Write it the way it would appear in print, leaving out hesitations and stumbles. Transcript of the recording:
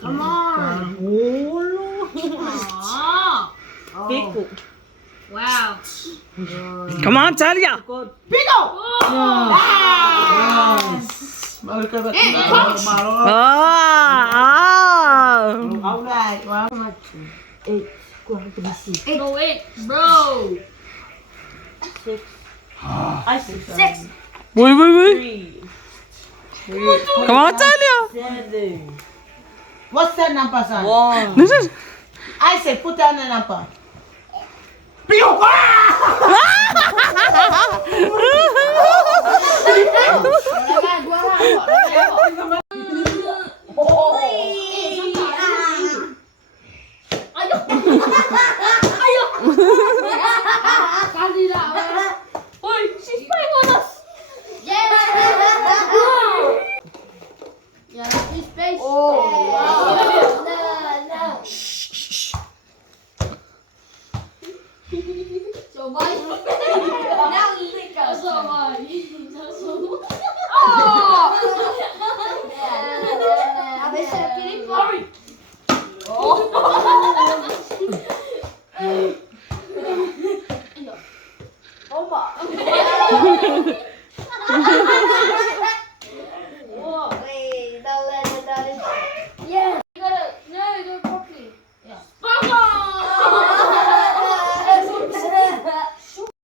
Come on. Pico. Wow. Come on, Talia. Pico. Mahal ka na. Coach. Alright. How much? 8. Kuha ko bisi. No, wait, bro. 6. Ay, 6. 6. Wait. 3. Come on, Talia. 7. What's that number, son? 1. This is. I said put down the number. Oi, she's playing with us. Yeah, his face. Oh, wow.